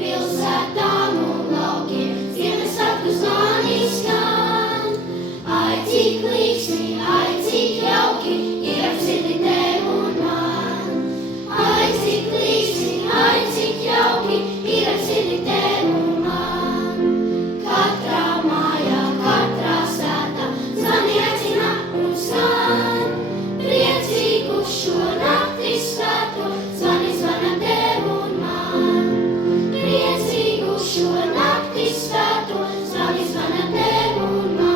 pilsētām un laukiem, Ziemassvētku zvani skan. Ai, cik līksmi, ai, cik jauki, ir ap sirdi tev un man. Ai, cik līksmi, ai, cik jauki, ir ap sirdi tev un man. Katrā mājā, katrā sētā, zvani aicina un skan. Priecīgu šo nakti svētu, zvani zvana tev un man. Priecīgu šo nakti svētu, zvani zvana tev un man.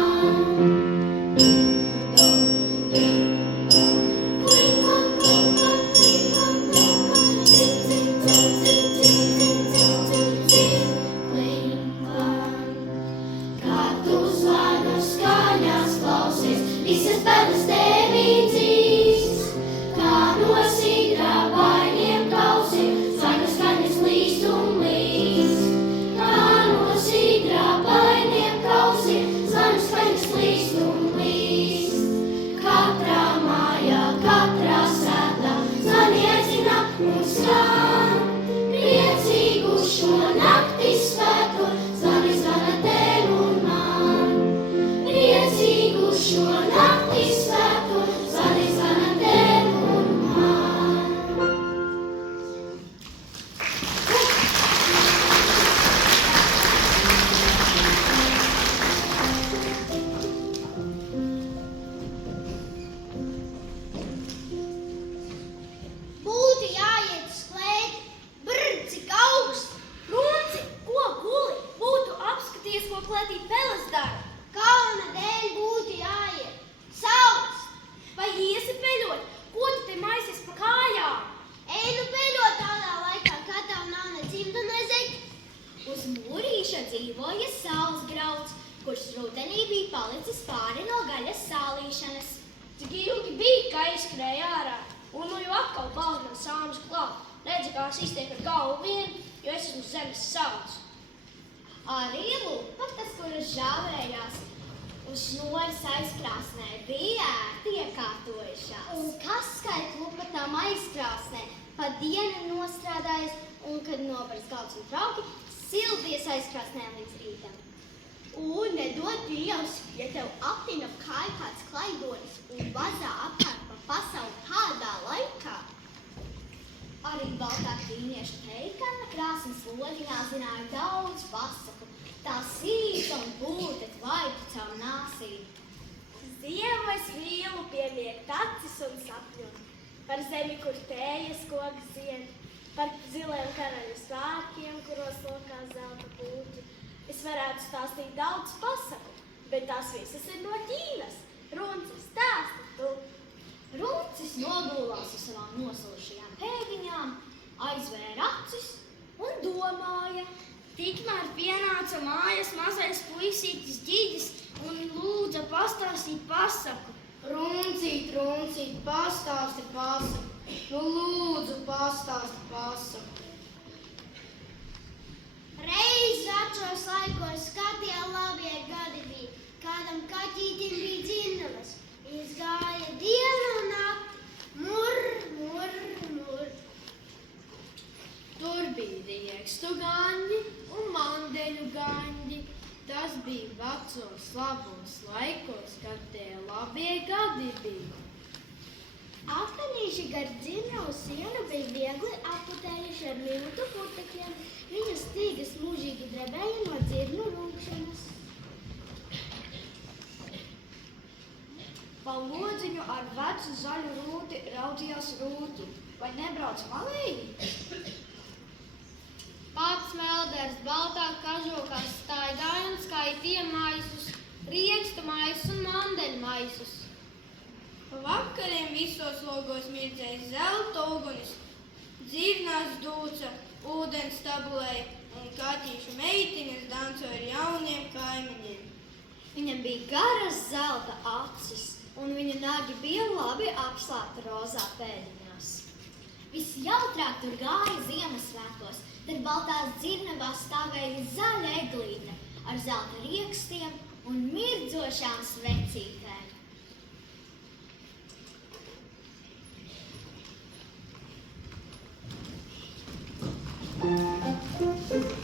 Kad tu zvanu skaņās klausies, visas bēdas tevi dzīs. Kā no sigrabainiem kausiem, zvanu skaņas līst un līst. Kā no sigrabainiem kausiem, zvanu skaņas līst un līst. Katrā mājā, katrā sētā, zvani aicina un skan. Priecīgu šo nakti svētu, zvani zvana tev un man. Priecīgu šo nakti svētu, zvani zvana tev un man. Būtu jāiet sklēt, brr, cik augsts. Runci, ko guli? Būtu apskaties, ko kletī peles dara. Kalna dēļ būtu jāiet. Saules. Vai iesi peļot? Ko tu te maisies pa kājām? Ej nu peļot tādā laikā, kad tev nav ne dzimta, ne zeķa. Uz mūrīša dzīvoja saules grauds, kurš rudenī bija palicis pāri no gaļas sālīšanas. Cik ilgi bija, kā izskrēja ārā, un nu jau atkal palika man sāmas klāt. Redzi, kā es iztiek ar galvu vien, jo es esmu zemes saules. Arī lupatas, kuras žāvējās uz šnoras aizkrāsnē, bija ērti iekārtojušās. Un kas skait lupatām aizkrāsnē, pa dienu nostrādājas, un kad nobars galds un trauki, sildies aizkrāsnē līdz rītam. Un nedod Dievs, ja tev aptina ap kāju kāds klaidonis un vazā apkārt pa pasauli tādā laikā. Arī baltā ķīniešu teikana krāsnes loģiņā zināja daudz pasaku. Tā sīca un būta tvaitu caur nāsīm. Ziemas vīlu piemiegt acis un sapņu. Par zemi, kur tējas koks zied. Par ziliem karaļu svārkiem, kuros lokā zelta pūķi. Es varētu stāstīt daudz pasaku, bet tās visas ir no Ķīnas. Runcis, stāsti tu! Runcis nogulās uz savām nosalušajām pēdiņām, aizvēra acis un domāja. Tikmēr pienāca mājas mazais puisītis Ģiģis un lūdza pastāstīt pasaku. Runcīt, runcīt, pastāsti pasaku. Nu lūdzu, pastāsti pasaku. Reiz vecos laikos, kad tie labie gadi bija, kādam kaķītim bija dzimtenes. Viņš gāja dienu un nakti, mur, mur, mur. Tur bija riekstu gaņģi un mandeļu gaņģi. Tas bija vecos labos laikos, kad tie labie gadi bija. Apenīši gar dzirnavu sienu bija viegli aputējuši ar miltu putekļiem. Viņas stīgas mūžīgi drebēja no dzirnu rūkšanas. Pa lodziņu ar vecu zaļu rūti raudzījās rūti. Vai nebrauc malīgi? Pats melders baltā kažokā staigāja un skaitīja maisus, riekstu maisus un mandeļu maisus. Pa vakariem visos logos mirdzēja zelta ugunis, dzirnās dūca, ūdens tabulēja un kaķīšu meitiņas dancoja ar jauniem kaimiņiem. Viņam bija garas zelta acis, un viņa nagi bija labi apslēpta rozā pēdiņās. Visjautrāk tur gāja Ziemassvētkos, tad baltās dzirnavās stāvēja zaļa eglīte ar zelta riekstiem un mirdzošām svecītēm. Thank you.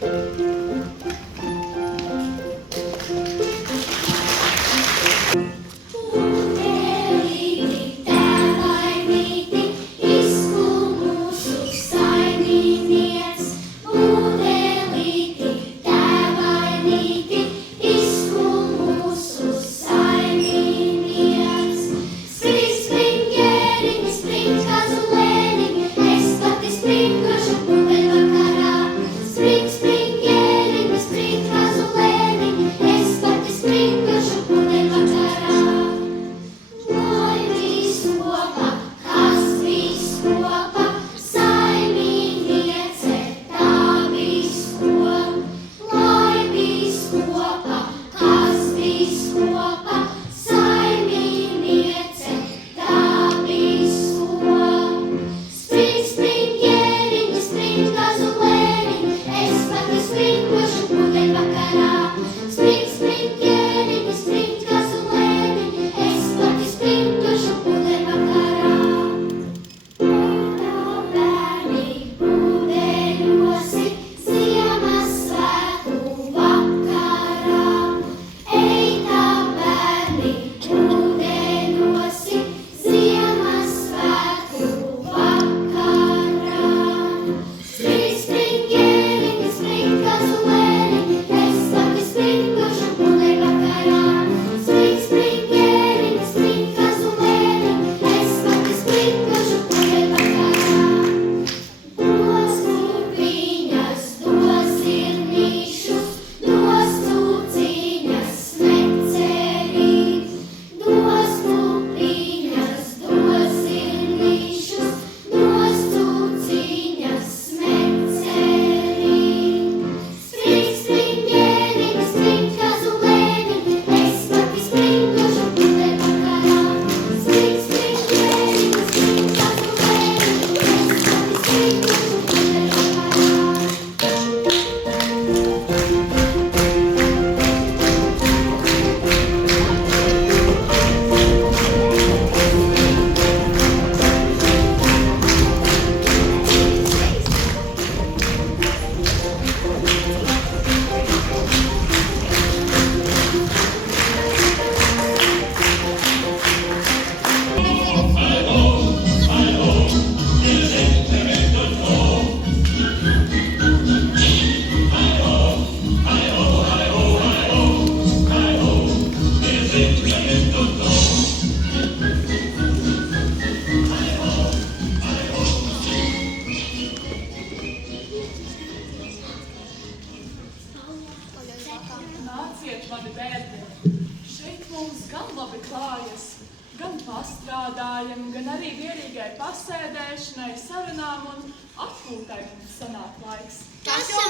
strādājam, gan arī mierīgai pasēdēšanai, sarunām un atpūtai mums sanāk laiks. Tas jau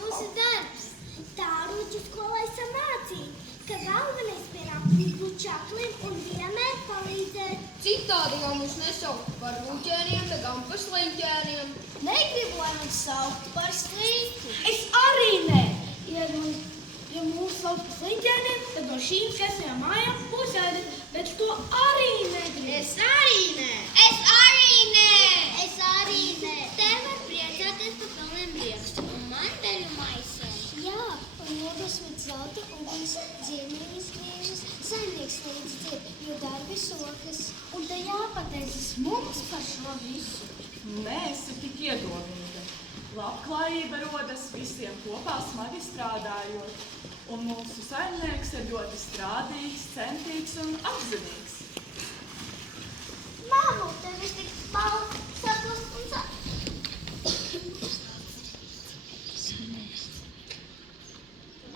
mūsu darbs. Tā rūķu skolā esam mācīti, ka galvenais pienākums būt čaklim un vienmēr palīdzēt. Citādi jau mūs nesaukt par rūķēniem, ne gan par sliņķēniem. Negribu, lai man sauktu par sliņķi. Es arī ne! Ja mūs sauc par sliņķēniem, tad no šīm 4 mājām būs jāiet, bet to arī negribu. Es arī nē. Te var priecāties par pelniem riekstu un mandeļu maisēm. Jā, un nodosmīt zelta uguns, dzīvniekas griežas, saimnieks līdz dzird, jo darbi sokas. Un te jāpateicas mums par šo visu. Neesi tik iedomīga. Labklājība rodas visiem kopā smagi strādājot, un mūsu saimnieks ir ļoti strādīgs, centīgs un apzinīgs. Māmu, tev ir tik balts, saplas un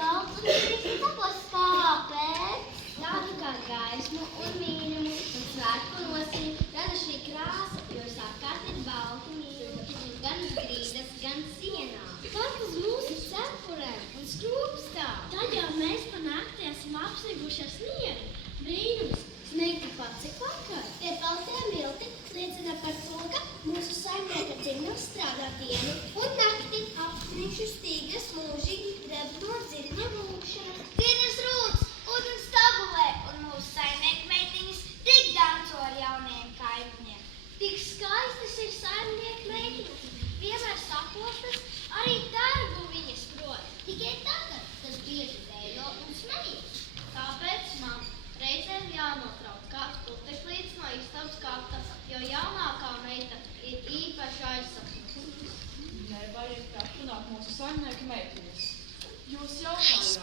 Daudz un tik saplas kāpēc? Tādu kā gaismu un mīļumu un svētku nosiņu rada šī krāsa, jo sakārt ir balti mīļuļi, gan uz grīdas, gan sienā. Pat uz mūsu cepurēm un skrūpstām. Tad jau mēs pa nakti esam apsniguši ar sniegu. Brīnums! Sniegti pats ik vakar. Tie baltie milti liecina par to, ka mūsu saimnieka dzirnavs strādā dienu un nakti. Apsniegšu stīgas mūžīgi greb no dzirņa mūkšana. Dzirnas rūts, ūdens tabulē, un mūsu saimnieka meitiņas tik danco ar jauniem kaimiņiem. Tik skaistas ir saimnieka meitiņas, vienmēr sakošas, arī darbu viņas prot. Tikai tagad tas bieži dejo un smejas. Tāpēc man reizēm jānotrauc kāds puteklīts no istabas kakta, jo jaunākā meita ir īpaši aizsapņojusi. Nevajag atrunāt mūsu saimnieka meitiņas. Jūs jautājāt,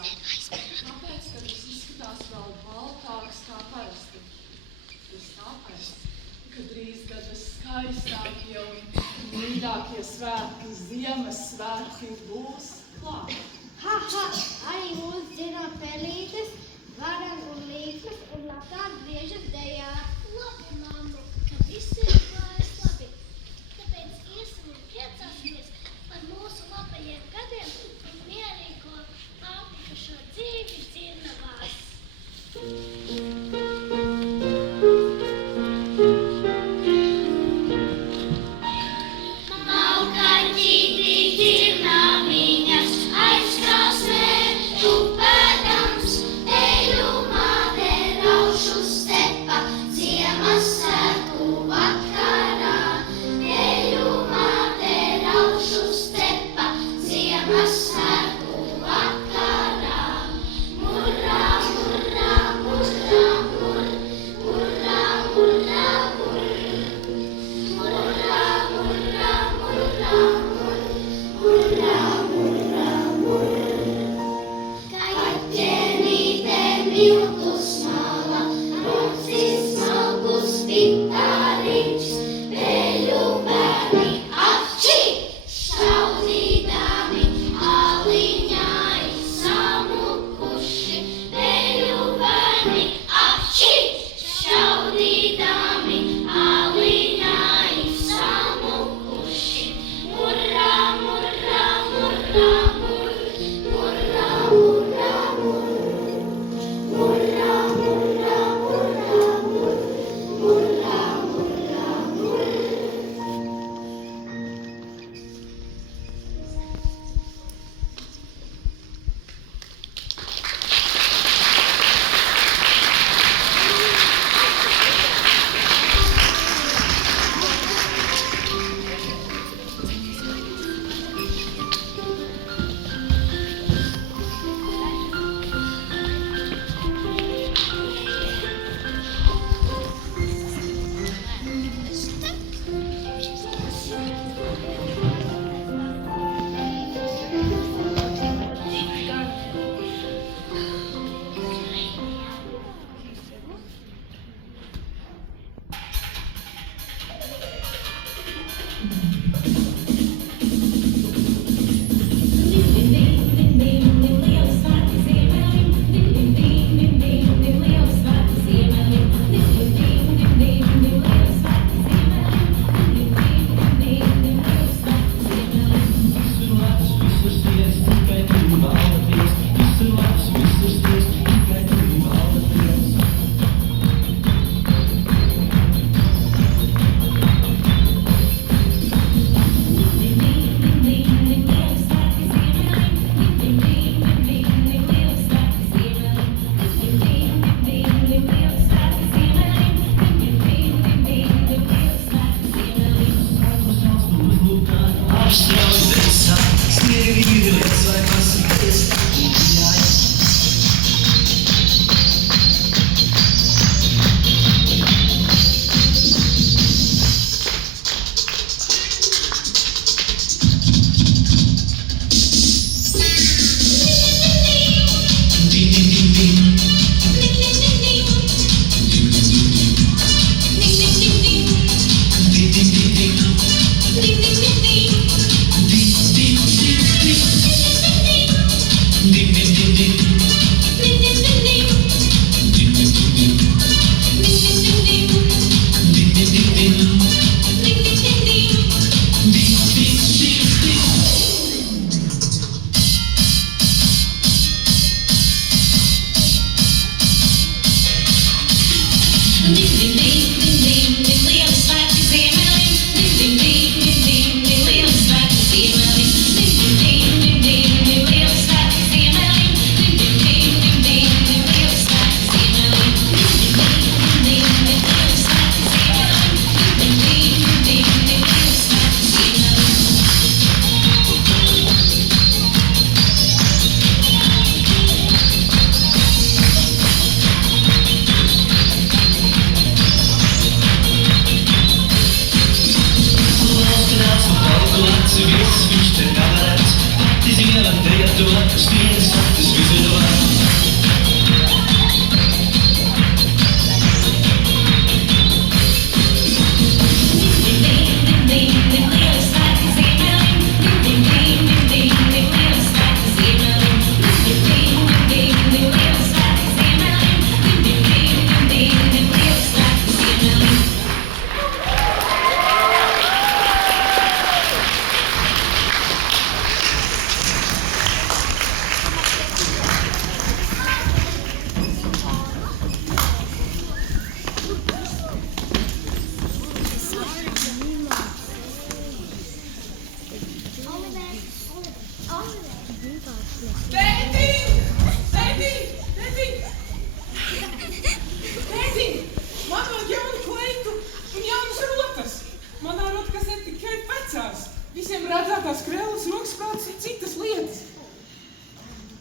kāpēc, kad viss izskatās vēl baltāks kā parasti? Tas tāpēc, ka drīz gadas skaistākie un mīļākie svētki, Ziemassvētki būs klāt. Arī mūsu dzirnā pelītes, varam un līksmas un labāk griežas dejā. Labi, mammu, ka viss ir klājas labi. Tāpēc iesim un priecāsimies par mūsu labajiem gadiem un mierīgo pārtikušo dzīvi dzirnavās. Malkaņķītī dzirnaviņas aizkrāsnē tupēdams, eļu māte raušu stepa Ziemassvētku vakarā. Eļu māte raušu stepa Ziemassvētku vakarā. Murrā, murrā, murrā, murr, murrā, murrā, murr. Murrā, murrā, murrā, murr, murrā, murrā, murr. Kaķenīte miltus mala, rocis smalkus pitāriņš, peļu bērni apči, šaudīdami aliņai samukuši. Peļu bērni apči, šaudīdami aliņai samukuši. Murrā, murrā, murrā, murr, murrā, murrā, murr. Murrā, murrā, murrā, murr, murrā, murrā, murr.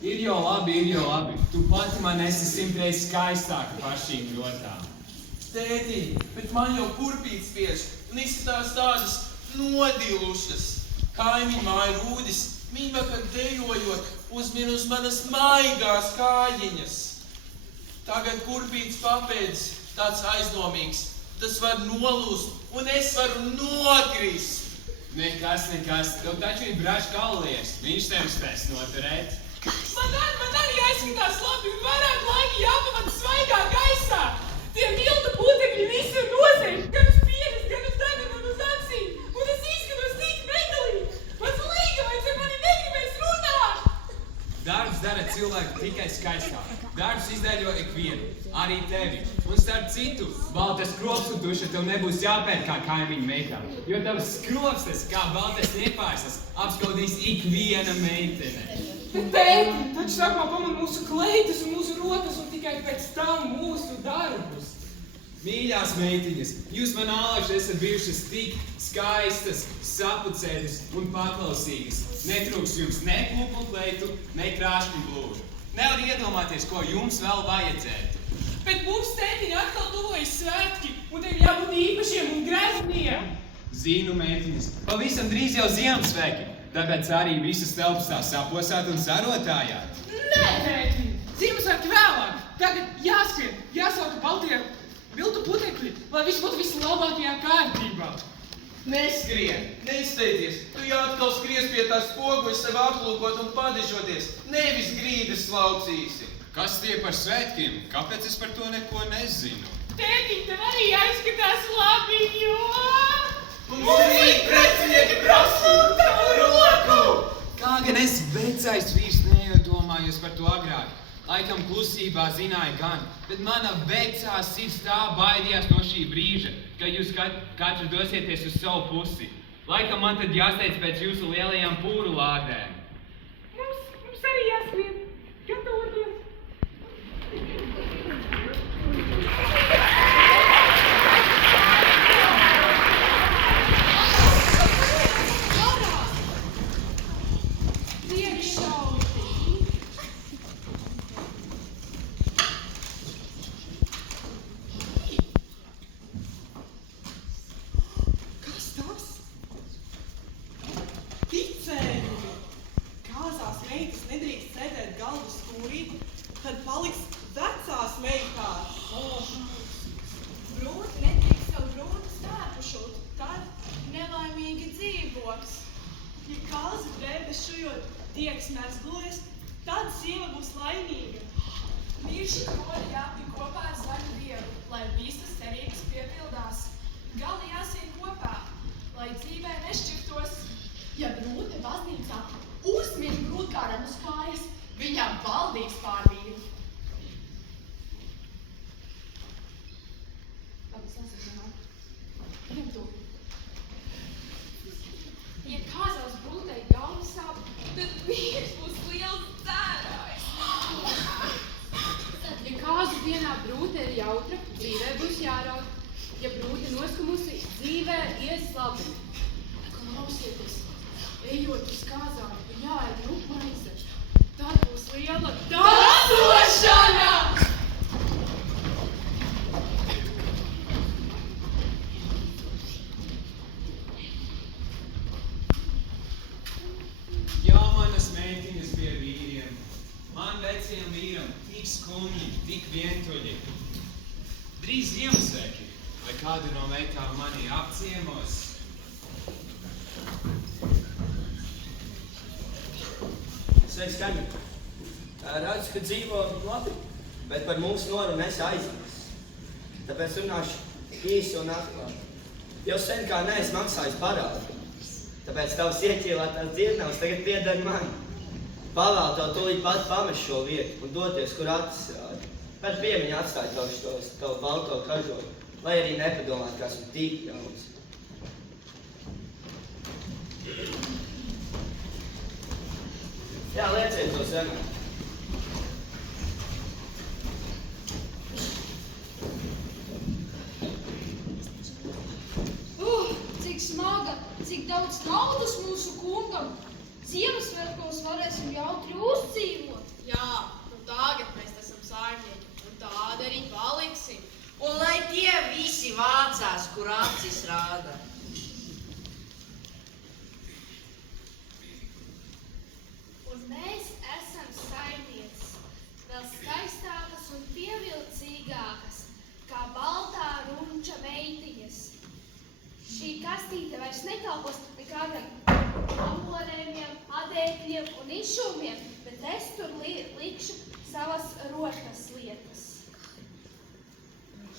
Ir jau labi. Tu pati man esi 100 reizes skaistāka par šīm rotām. Tēti, bet man jau kurpītes spiež un izskatās tādas nodilušas. Kaimiņu māja Rūdis, mīvakar dejojot, uzmin uz manas maigās kājiņas. Tagad kurpītes papēdis, tāds aizdomīgs. Tas var nolūst un es varu nokrist. Nekas. Tev taču ir brašs kallies. Viņš tevi spēs noturēt. Man arī jāizskatās labi un vairāk laika jāpavada svaigā gaisā. Tie miltu putekļi visi ir nozeļi, gan uz pieres, gan uz degunu un uz acīm. Un es izskatos tik metalīgi. Mans līgavais ar mani negribēs runāt. Darbs dara cilvēku tikai skaistāk. Darbs izdeļo ikvienu, arī tevi. Un starp citu, baltas kropsutuša tev nebūs jāpēr kā kaimiņu meitām, jo tavas skropstas, kā baltas niepārstas, apskaudīs ikviena meitene. Bet tēti, taču sākumā paman mūsu kleitas un mūsu rotas un tikai pēc tam mūsu darbus. Mīļās meitiņas, jūs man ālaši esat bijušas tik skaistas, sapucētas un paklausīgas. Netrūks jums ne puplu kleitu, ne krāšņu blūžu. Nevar iedomāties, ko jums vēl vajadzētu. Bet mums, tētiņi, atkal tuvojas svētki, un tev jābūt īpašiem un grezniem. Zinu, meitiņas, pavisam drīz jau Ziemassvētki, tāpēc arī visas telpas tā saposāt un sarotājāt. Nē, tētiņi, Ziemassvētki vēlāk. Tagad jāskrien, jāsalka baltie miltu putekļi, lai viss būtu vislabākajā kārtībā. Neskrien, neizsteidzies. Tu jau atkal skries pie tās spoguļas sev aplūkot un padižoties. Nevis grīdas slaucīsi. Kas tie par svētkiem? Kāpēc es par to neko nezinu? Tētiņ, tev arī jāizskatās labi, jo... Mums ir precinieki prasa un tavu roku! Kā gan es vecais vīrs neiedomājos par to agrāk. Laikam klusībā zināja gan, bet mana vecā sirds tā baidījās no šī brīža, ka jūs katru dosieties uz savu pusi. Laikam man tad jāsteidz pēc jūsu lielajām pūru lādēm. Mums arī jāskrien. Gatavoties. kas šujot diegs mezglojas, tad sieva būs laimīga. Vīrši kori jāpie kopā ar zaļu dievu, lai visas cerības piepildās. Gali jāsien kopā, lai dzīvē nešķirtos. Ja brūte baznīcā uzmien brūtkāram uz kājas, viņam valdīs pār vīru. Ja kāzās brūtei galva sāp, tad vīrs būs liels dzērājs. Ja kāzu dienā brūte ir jautra, dzīvē būs jāraud. Ja brūte noskumusi, dzīvē ies labi. Klausieties, ejot uz kāzām, ir jāēd maize. Tad būs liela Dancošana! Jā, manas meitiņas pie vīriem. Man veciem vīram tik skumji, tik vientuļi. Drīz Ziemassvētki, vai kāda no meitām mani apciemos? Sveiks, kaimiņ. Redzu, ka dzīvo labi, bet par mums noru nesi aizmirst. Tāpēc runāšu īsi un atklāti. Jau sen kā neesi maksājis parādu. Tāpēc tavs ieķīlētās dzirnavas tagad pieder man. Pavēl tev tūlīt pat pamest šo vietu un doties, kur acis rāda. Par piemiņu atstāj tavu balto kažotu, lai arī nepadomāt, kā esmu tik jauns. Jā, lieciet to zemē. Cik smaga, cik daudz naudas mūsu kungam. Ziemassvētkos varēsim jautri uzdzīvot. Jā, tagad mēs esam saimnieki, un tādi arī paliksim. Un lai tie visi vācās, kur acis rāda. Un mēs esam saimnieces, vēl skaistākas un pievilcīgākas, kā baltā runča meitiņas. Šī kastīte vairs nekalpos nekādam amorēmiem, adēkļiem un izšūmiem, bet es tur likšu savas rokas lietas.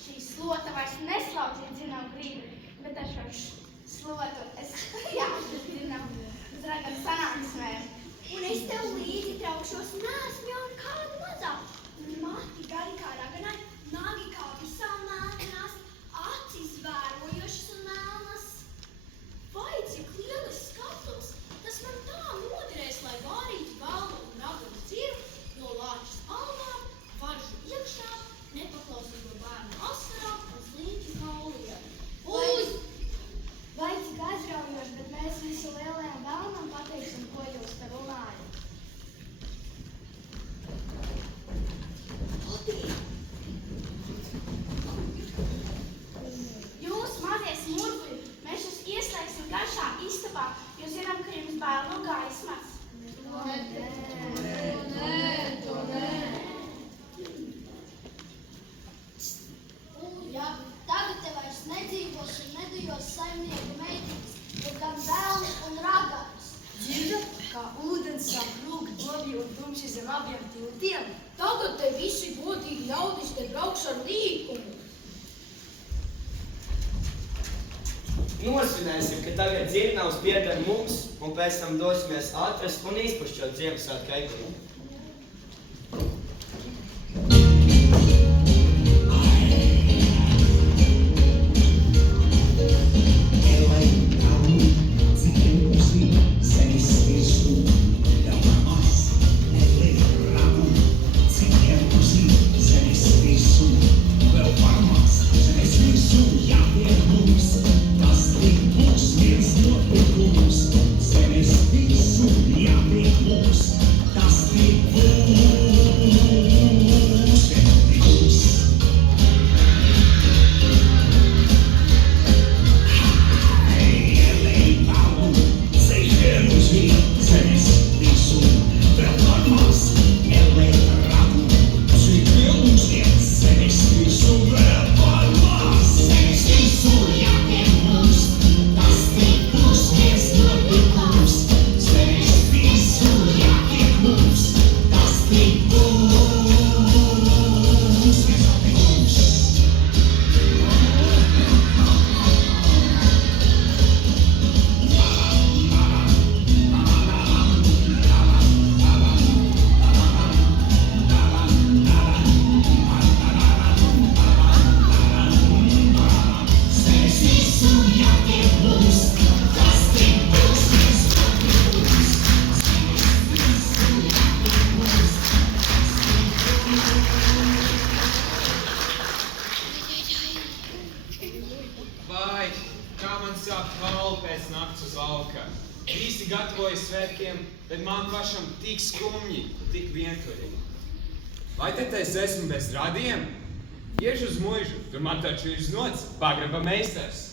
Šī slota vairs neslaucīt zinām grīdu, bet ar šo slotu es zinām uz ragam sanāksmēm. Un es tev līdzi traukšos, neesmu jau nekāda mazā. Mati gari kā raganai, nagi kā visām mētenās, acis vērojošas un melnas. Vai cik lielis skatums, tas man tā noderēs, lai vārītu galvu un raganu dziru, no lāčas algām, varžu iekšā, nepaklausīgo bērnu asarām un sliņķu kauliem. Vai cik aizraujoši, bet mēs visu lielajām vēlnām pateiksim, ko jūs te runājat. Jūs, mazie smurguļi, mēs jūs ieslēgsim garšā istabā, jo zinām, ka jums bail no gaismas. Ja tagad te vairs nedzīvos un nedējos saimnieku meitiņas, bet gan velni un raganas. Dzirdat, kā ūdens sāk rūkt dobji un tumši zem abiem tiltiem? Tagad te visi godīgi ļaudis te brauks ar līkumu. Nosvinēsim, ka tagad dzirnavas pieder mums, un pēc tam dosimies atrast un izpušķot Ziemassvētku eglīti. Tas tik bet man pašam tik skumji, tik vientuļīgi. Vai tad es esmu bez radiem? Iešu uz muižu, tur man taču ir znots, pagraba meistars.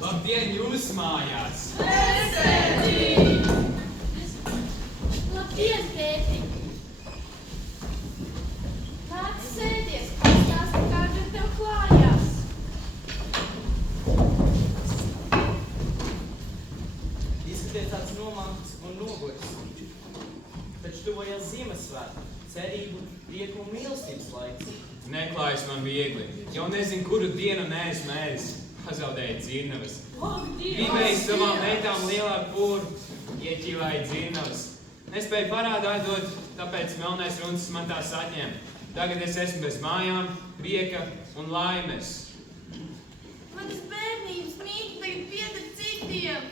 Labdien, jūs mājās! Labdien, tēti! Nāc sēdies, pastāsti, kāda tev klājās. Izskaties tāds nomants un noguris. Taču tuvojas Ziemassvētki, cerību, prieku un mīlestības laiks. Neklājas man viegli. Jau nezinu, kuru dienu neesmu ēdis. Pazaudēju dzirnavas. Gribēju savām meitām lielāku pūru, ieķīlāju dzirnavas. Nespēju parādā dot, tāpēc melnais runcis man tās atņēma. Tagad es esmu bez mājām, prieka un laimes. Manas bērnības mīļi tagad pieder citiem.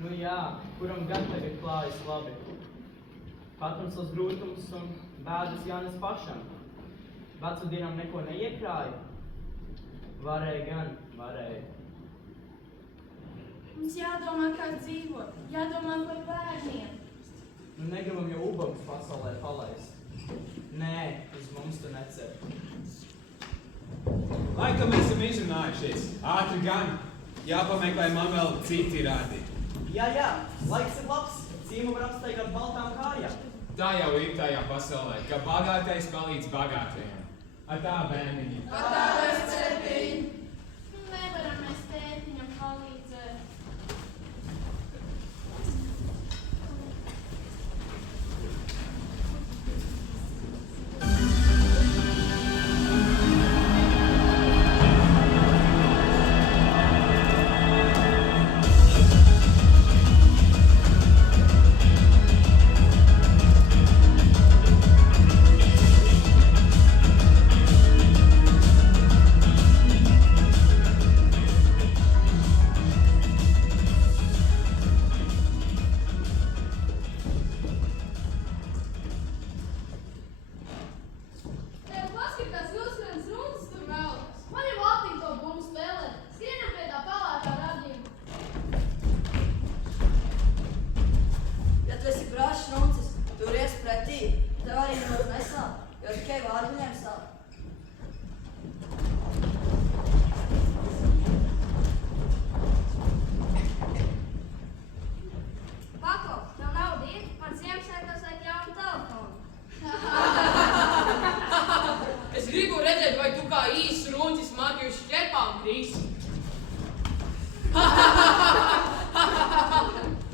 Nu jā, kuram gan tagad klājas labi. Katram savs grūtums un bēdas jānes pašam. Vecadienam neko neiekrāja. Varēja gan, varēja. Mums jādomā, kā dzīvot, jādomā par bērniem. Nu negribam jau ubagus pasaulē palaist. Nē, uz mums tu necer. Laikam esam izrunājušies. Ātri gan. Jāpameklē man vēl citi rādi. Jā, laiks ir labs. Cīmu var apsteigāt baltām kājām. Tā jau ir tajā pasaulē, ka bagātais palīdz bagātajiem. Ar tā, bērniņi. Ar tā, mēs tētiņ. Nevaram mēs tētiņam palīdzēt.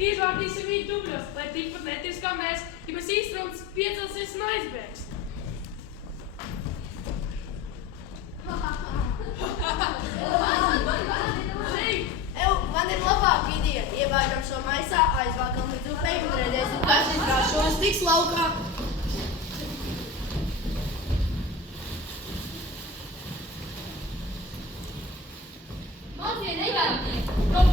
Izvārdīsim viņu dubļos, lai tikpat neties kā mēs, ja mēs īstrums piecelsies un aizbēgs. Ha ha ha!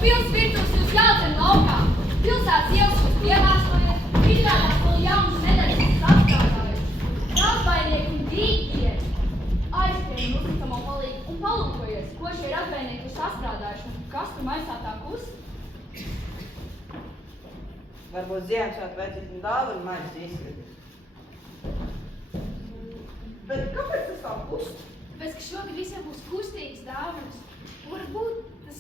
pils virtuves jūs jādzem laukā. Pilsētas ielas jūs pievērstojiet, izrādās vēl jaunas medaļas apstrādājuši. Razbainieki un grīkdieri. Aizskrien uzticamo palīgu un palūkojies, ko šie razbainieki ir sastrādājuši un kas tur maisā tā kust. Varbūt Ziemassvētku vecīt un dāvanu manis izskatīt. Bet kāpēc tas tā kust? Tāpēc, ka šogad visiem būs kustīgas dāvanas. Varbūt tas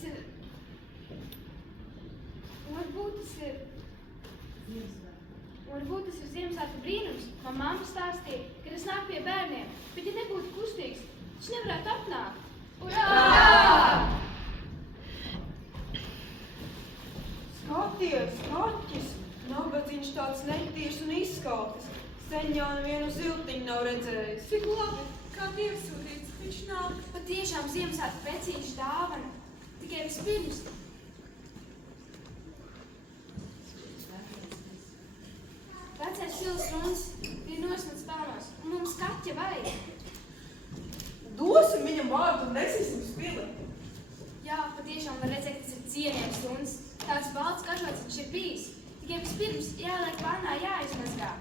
ir Ziemassvētku brīnums. Man mamma stāstīja, ka tas nāk pie bērniem, bet ja nebūtu kustīgs, tas nevarētu apnākt. Urā! Skaties, kaķis! Nabadzīņš tāds netīrs un izskaltis. Sen jau nevienu ziltiņu nav redzējis. Cik labi, kā Dievs sūtīts, viņš nāk. Patiešām Ziemassvētku precīzi dāvana. Tikai vispirms. Vecais Fils Runs ir nosmats pelnos, un mums kaķa vajag. Dosim viņam vārdu un nesīsim spili. Jā, patiešām var redzēt, ka tas ir cienījams suns. Tāds balts kažots viņš ir bijis. Tikai vispirms jāliek vannā jāizmazgā.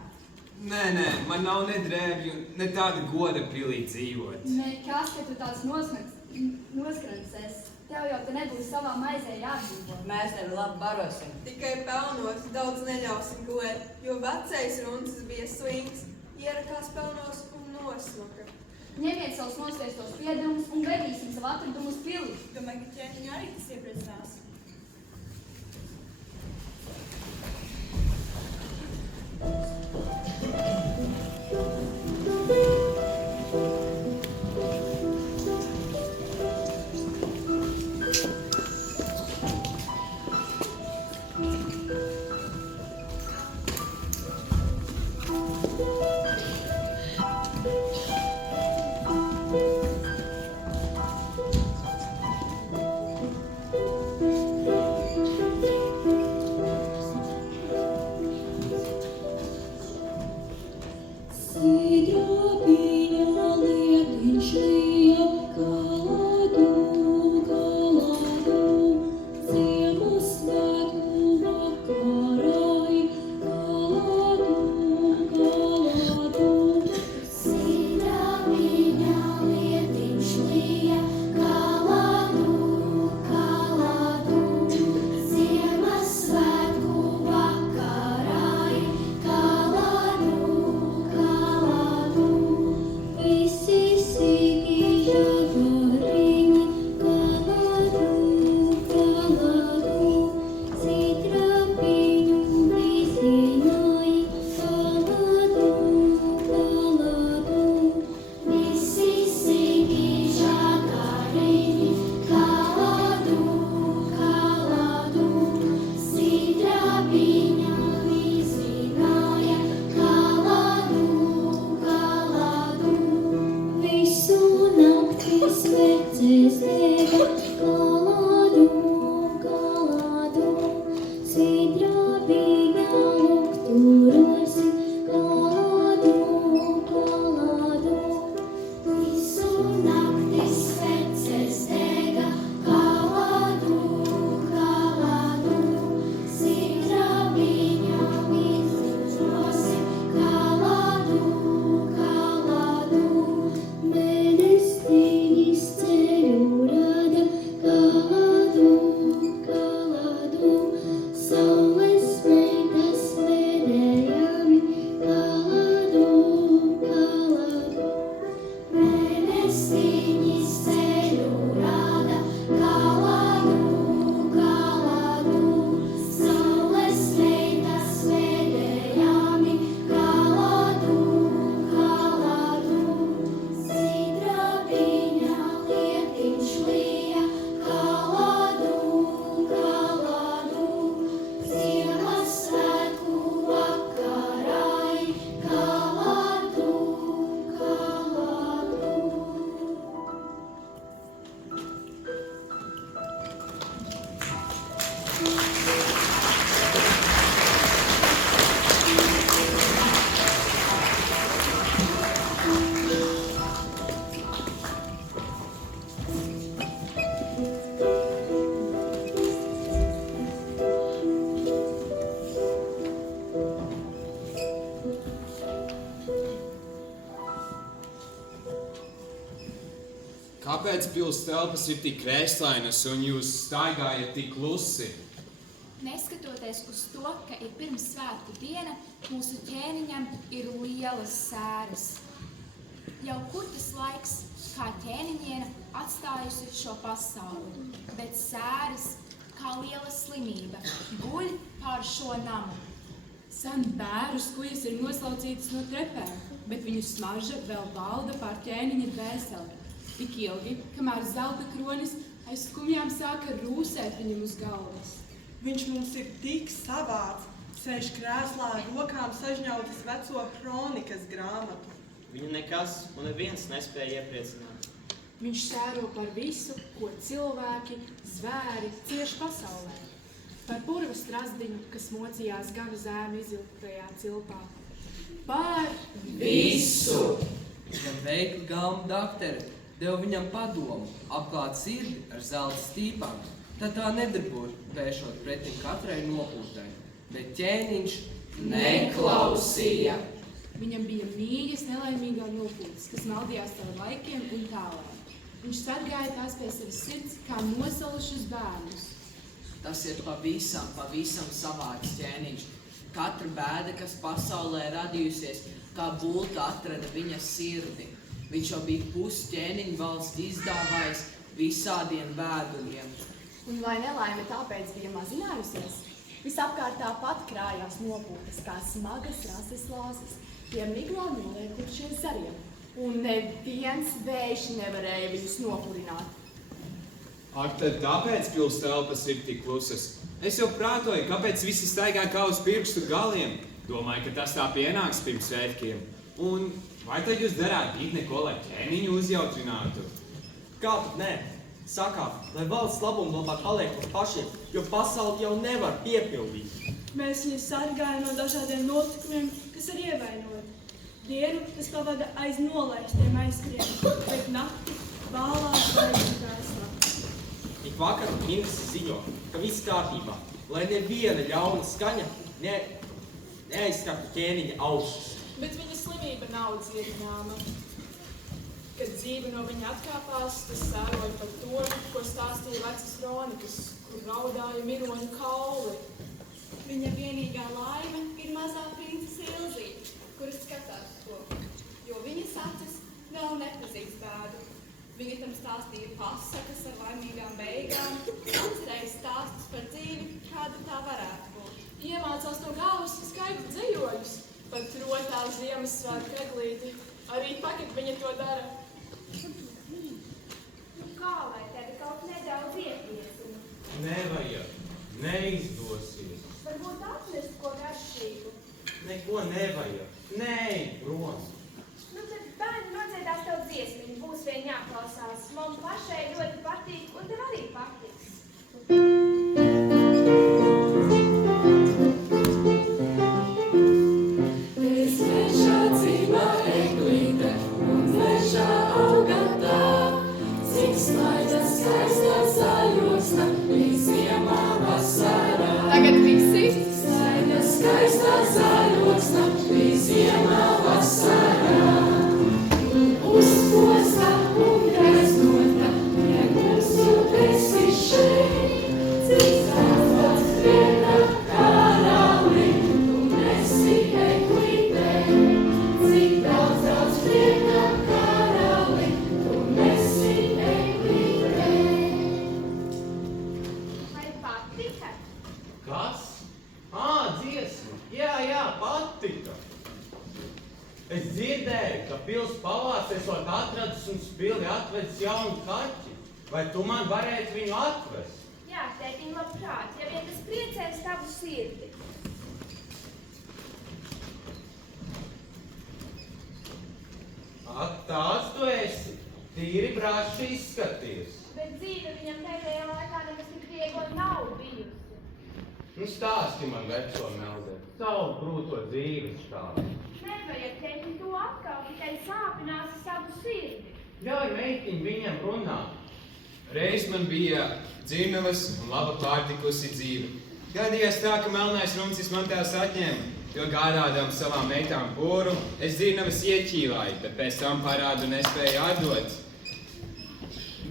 Nē, man nav ne drēbju, ne tāda goda pilī dzīvot. Nekas, ka tu tāds noskrants esi. Tev jau te nebūs savā maizē jādzīvo. Mēs tevi labi barosim. Tikai pelnos daudz neļausim gulēt, jo vecais Runs bija swings, ierakās pelnos un nosmaka. Ņemiet savus nosviestos piedevumus un vedīsim savu atradumu uz pili. Domāju, ka ķēniņu arī tas iepriecinās. tāpēc pils telpas ir tik krēslainas un jūs staigājat tik klusi? Neskatoties uz to, ka ir pirmssvētku diena, mūsu ķēniņam ir lielas sēras. Jau kurtas laiks, kā ķēniņiena atstājusi šo pasauli, bet sēras, kā liela slimība, guļ pār šo namu. Sen bērus kujas ir noslaucītas no trepēm, bet viņu smarža vēl valda pār ķēniņa dvēseli. Tik ilgi, kamēr zelta kronis aiz skumjām sāka rūsēt viņam uz galvas. Viņš mums ir tik savāds, sēž krēslā ar rokām sažņautas veco kronikas grāmatu. Viņu nekas un neviens nespēja iepriecināt. Viņš sēro par visu, ko cilvēki, zvēri cieš pasaulē. Par purva strazdiņu, kas mocījās gana zēmu izilgtajā cilpā. Par visu! Ja veikli galma dakteri deva viņam padomu apklāt sirdi ar zelta stīpām, tad tā nedarbotu, vēršot pretim katrai nopūtai, bet ķēniņš neklausīja. Viņam bija mīļas nelaimīgā nopūtas, kas maldījās caur laikiem un tālēm. Viņš sargāja tās pie savas sirds kā nosalušus bērnus. Tas ir pavisam savāds ķēniņš. Katra bēda, kas pasaulē radījusies, kā bulta atrada viņa sirdi. Viņš jau bija pusi ķēniņu valsts izdāvājis visādiem bēduļiem. Un vai nelaime tāpēc bija mazinājusies? Visapkārt tāpat krājās nopūtas kā smagas rases lāzes, pie miglā noliekušies zariem. Un neviens vējš nevarēja viņus nopurināt. Ak, tad tāpēc pils telpas ir tik klusas. Es jau prātoju, kāpēc visi staigā kā uz pirkstu galiem. Domāju, ka tas tā pienāks pirms svētkiem. Un vai tad jūs darāt it neko, lai ķēniņu uzjautrinātu? Kā tad nē? Sakāt, lai valsts labumu labāk paliek par pašiem, jo pasauli jau nevar piepildīt. Mēs viņus sargājam no dažādiem notikumiem, kas ir ievainoti. Dienu, kas pavada aiz nolaistiem aizskrien, bet nakti bālās zvaigžņu gaismā. Ik vakar ministrs ziņo, ka viss kārtībā, lai neviena ļauna skaņa neaizskatu ķēniņa ausis. Bet viņa slimība nav dziedināma. Kad dzīve no viņa atkāpās, tas sēroja par to, ko stāstīja vecas kronikas, kur raudāja miroņu kauli. Viņa vienīgā laime ir mazā princese Ilzīte, kuras skatās to, jo viņas acis vēl nepazīst bēdu. Viņa tam stāstīja pasakas ar laimīgām beigām, atcerēja stāstus par dzīvi, kāda tā varētu būt. Iemācās no galvas skaitu dzējoļus, pat rotā Ziemassvētku eglīti. Arī tagad viņa to dara. Kā lai tevi kaut nedaudz iepriecina? Nevajag, neizdosies. Varbūt atnest ko garšīgu? Neko nevajag, neej prom. Nu tad bērni nodziedās tev dziesmiņu, būs vien jāklausās. Man pašai ļoti patīk un tev arī patiks. Es mežā dzīvā eglīte un mežā augatā, cik smaida skaista zaļosna, līdz ziemā vasarā. Tagad visi. Skaista zaļosna, līdz ziemā vasarā. Uzposta un greznota, ja mūsu esi šeit, cik daudz skriena karali, tu nesi eglīte. Cik daudz skriena karali, tu nesi eglīte. Vai patika? Kas? Dziesma! Jā, patika! Es dzirdēju, ka pils pavārs esot atradis un spildi atvedis jaunu kaķi. Vai tu man varētu viņu atvest? Jā, tētiņ, labprāt, ja vien tas priecēs tavu sirdi. Ak, tāds tu esi! Tīri braši izskaties. Bet dzīve viņam pēdējā laikā nekas tik viegla nav bijusi. Nu stāsti man, veco meldē, savu brūto dzīves stāstu. Nevajag tētiņ to atkal, tikai sāpināsi savu sirdi. Ļauj meitiņ viņam runāt. Reiz man bija dzirnavas un laba pārtikusi dzīve. Gadījās tā, ka melnais runcis man tās atņēma, jo gādādām savām meitām pūru, es dzirnavas ieķīlāju, bet pēc tam parādu nespēju atdot.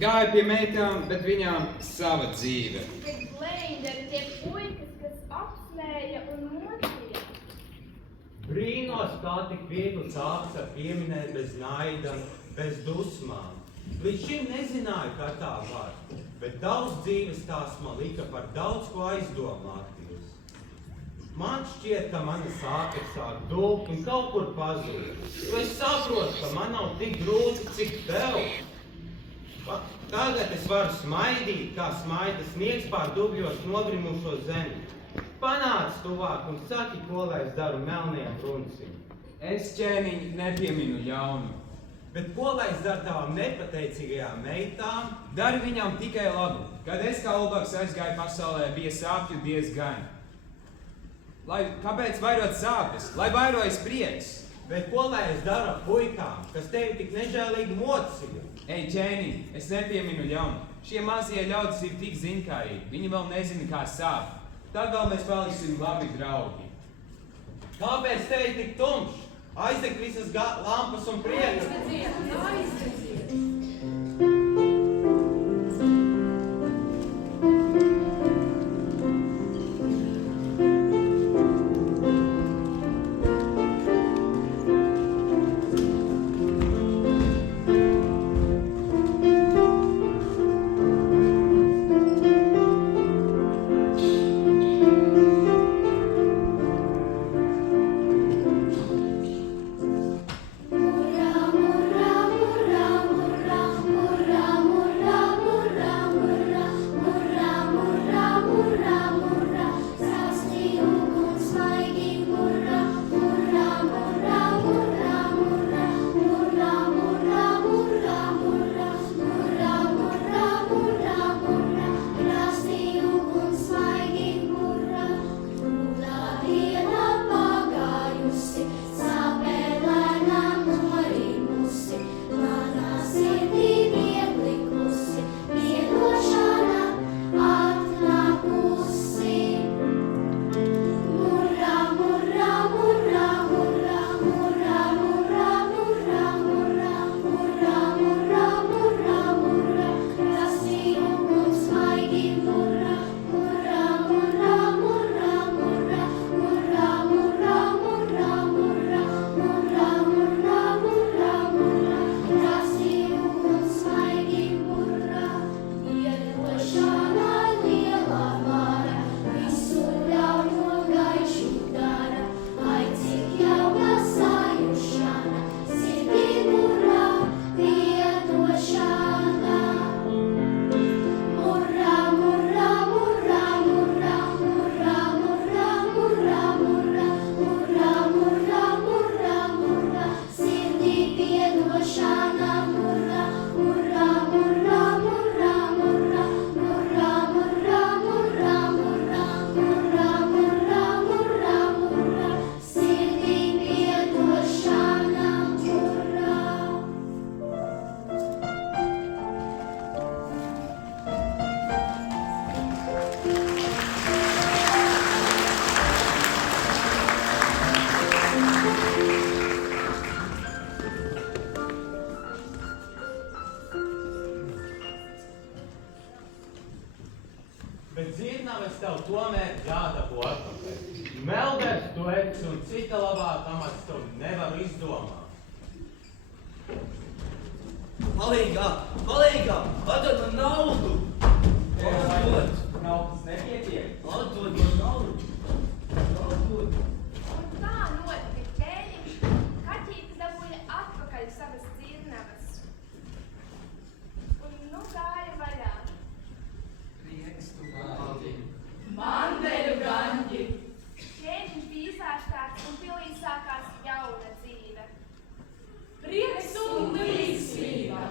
Gāja pie meitām, bet viņām sava dzīve. Bet Bleinderi tie puikas, kas apsmēja un mocīja. Brīnos, kā tik viegli cāks ar pieminēt bez naida, bez dusmām. Līdz šim nezināju, kā tā var, bet daudz dzīves tās man lika par daudz ko aizdomāties. Man šķiet, ka mana sāpe sāk dulkt un kaut kur pazūd. Jo es saprotu, ka man nav tik grūti, cik tev. Tagad es varu smaidīt, kā smaida sniegs pār dubļos nogrimušo zemi. Panāc tuvāk un saki, ko lai es daru melnajam runcim. Es, ķēniņ, nepieminu ļaunu. Bet ko lai es daru tavām nepateicīgajām meitām? Dari viņām tikai labu. Kad es kā ulbaks aizgāju pasaulē, bija sāpju diezgan. Kāpēc vairot sāpes? Lai vairojas prieks. Bet ko lai es daru ar puikām, kas tevi tik nežēlīgi mocīja? Ei, ķēniņ, es nepieminu ļaunu. Šie mazie ļaudis ir tik ziņkārīgi. Viņi vēl nezina, kā sāp. Tad vēl mēs paliksim labi draugi. Kāpēc tevi tik tumšs? Aizdeg visas lampas un prieku. Aizdedziet! Bet dzirnaves tev tomēr jādabū atpakaļ. Melders tu esi un cita labāk amats tu nevaru izdomāt. Palīgā! Palīgā! Atdod man naudu! Atdod! Naudas nepietiek? Atdod man naudu! Atdod! Un tā notika ķēniņš. Kaķītis dabūja atpakaļ savas dzirnavas. Un nu gāja vaļā. Prieks tu gāji! Mandeļu gaņģi! Ķēniņš bija izārstāts un pilī sākās jauna dzīve. Prieks un līdzsvība!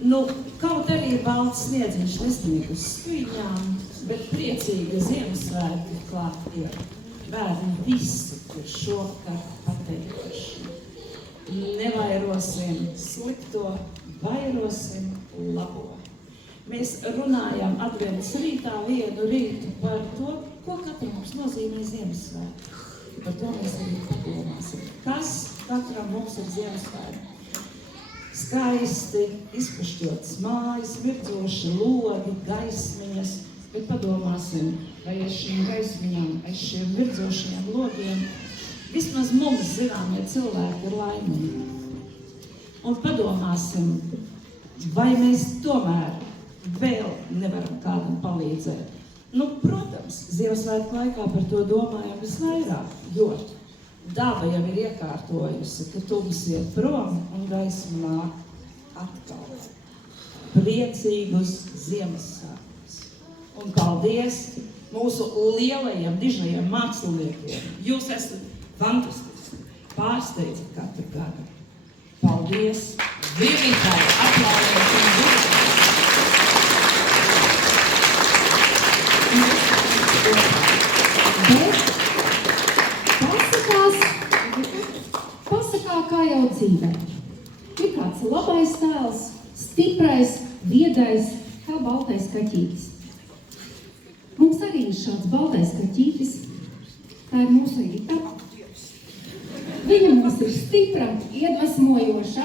Nu, kaut arī ir balts sniedziņš nesnieg uz spiņām, bet priecīga Ziemassvētku klāt pie bērni visi, kur šovakar pateikuši. Nevairosim slikto, vairosim labo. Mēs runājām adventas rītā vienu rītu par to, ko katram mums nozīmē Ziemassvētku. Par to mēs arī padomāsim. Kas katram mums ir Ziemassvētku? Skaisti izpušķotas mājas, mirdzoši lodi, gaismiņas, bet padomāsim, vai aiz šīm gaismiņām, aiz šiem mirdzošajiem lodiem vismaz mums zināmie cilvēki ir laimīgi. Un padomāsim, vai mēs tomēr vēl nevaram kādam palīdzēt. Nu, protams, Ziemassvētku laikā par to domājam visvairāk, jo daba jau ir iekārtojusi, ka tums iet prom un gaisma nāk atkal. Priecīgus Ziemassvētkus. Un paldies mūsu lielajiem, dižajiem māksliniekiem. Jūs esat fantastiski. Pārsteidzat katru gadu. Paldies. Vienīgai aplaudēsim. Pasakā, kā jau dzīvē. Ir kāds labais tēls, stiprais, viedais, kā baltais kaķītis. Mums arī ir šāds baltais kaķītis. Tā ir mūsu Rīta. Viņa mums ir stipra, iedvesmojoša,